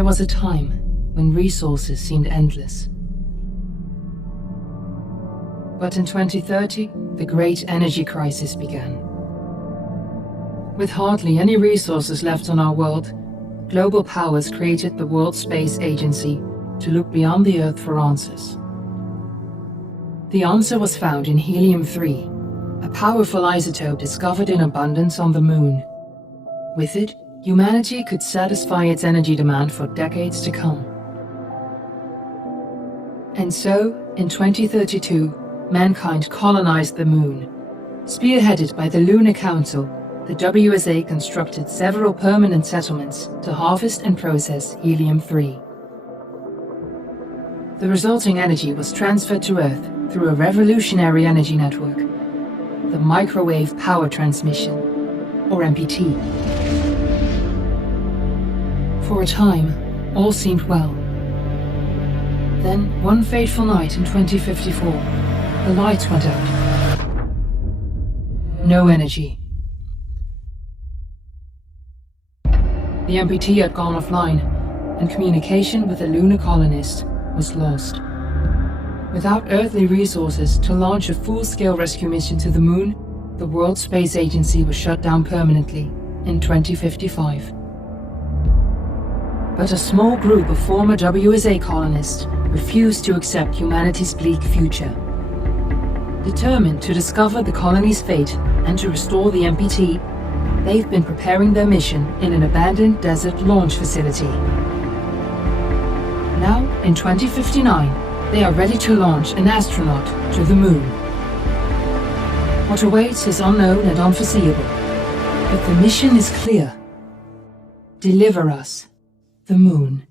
There was a time when resources seemed endless. But in 2030, the great energy crisis began. With hardly any resources left on our world, global powers created the World Space Agency to look beyond the Earth for answers. The answer was found in helium-3, a powerful isotope discovered in abundance on the Moon. With it, humanity could satisfy its energy demand for decades to come. And so, in 2032, mankind colonized the Moon. Spearheaded by the Lunar Council, the WSA constructed several permanent settlements to harvest and process helium-3. The resulting energy was transferred to Earth through a revolutionary energy network, the Microwave Power Transmission, or MPT. For a time, all seemed well. Then, one fateful night in 2054, the lights went out. No energy. The MPT had gone offline, and communication with the lunar colonist was lost. Without earthly resources to launch a full-scale rescue mission to the Moon, the World Space Agency was shut down permanently in 2055. But a small group of former WSA colonists refused to accept humanity's bleak future. Determined to discover the colony's fate and to restore the MPT, they've been preparing their mission in an abandoned desert launch facility. Now, in 2059, they are ready to launch an astronaut to the Moon. What awaits is unknown and unforeseeable, but the mission is clear. Deliver us the Moon.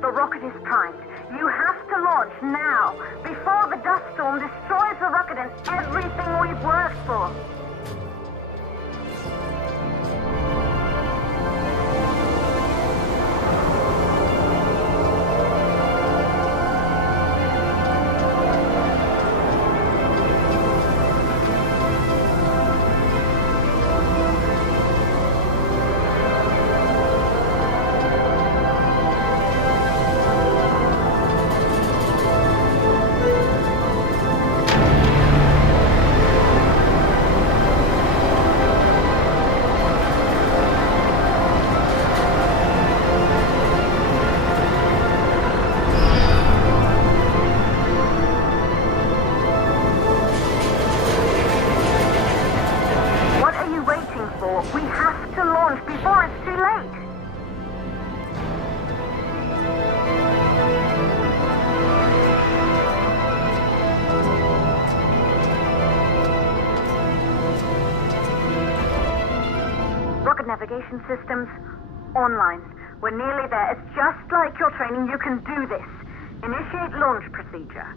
The rocket is primed. You have to launch now, before the dust storm destroys the rocket and everything we've worked for. We have to launch before it's too late. Rocket navigation systems online. We're nearly there. It's just like your training. You can do this. Initiate launch procedure.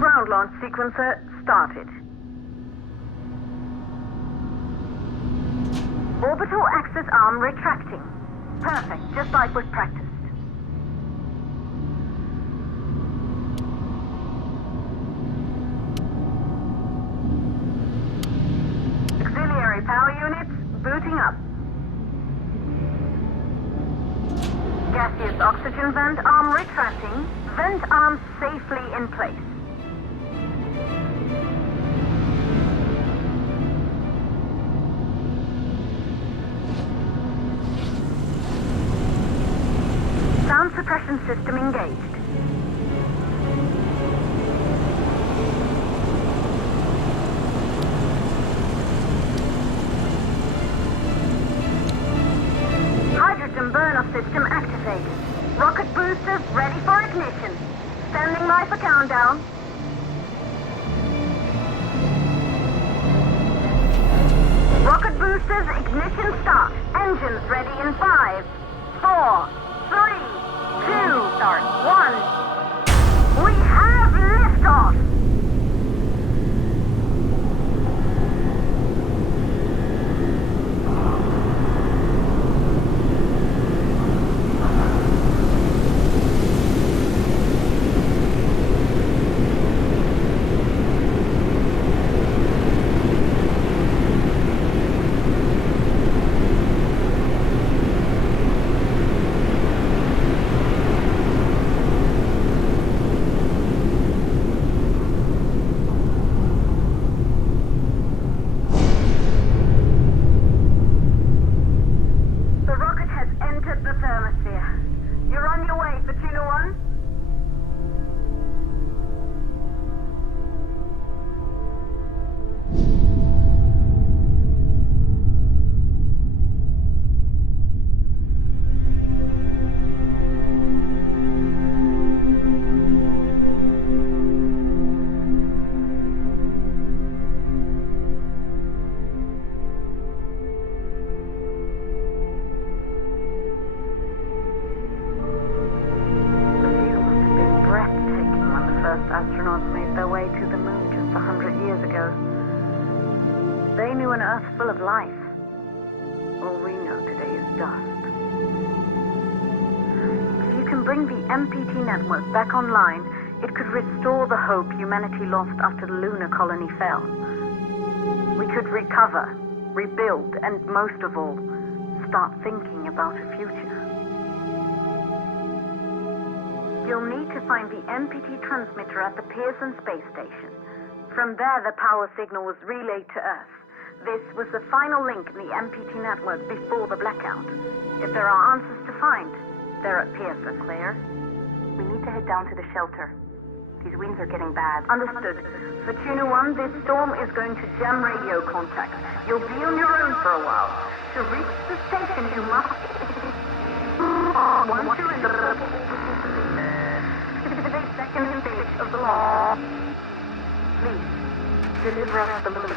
Ground launch sequencer started. Orbital axis arm retracting. Perfect, just like we've practiced. Is oxygen vent arm retracting? Vent arm safely in place. Sound suppression system engaged. Hydrogen burner system activated. Rocket boosters ready for ignition. Standing by for countdown. Rocket boosters ignition start. Engines ready in 5, 4, 3, 2, start, 1. We have liftoff! The rocket has entered the thermosphere. You're on your way, Fortuna 1. The view must have been breathtaking when the first astronauts made their way to the moon just 100 years ago. They knew an Earth full of life. All we know today is dust. If you can bring the MPT network back online, it could restore the hope humanity lost after the lunar colony fell. We could recover, rebuild, and most of all, start thinking about a future. You'll need to find the MPT transmitter at the Pearson space station. From there, the power signal was relayed to Earth. This was the final link in the MPT network before the blackout. If there are answers to find, they're at Pearson. Claire, we need to head down to the shelter. These winds are getting bad. Understood. Fortuna 1, this storm is going to jam radio contact. You'll be on your own for a while. To reach the station, you must... Once you're in the... 58 seconds stage of the launch. Please, deliver us the balloon.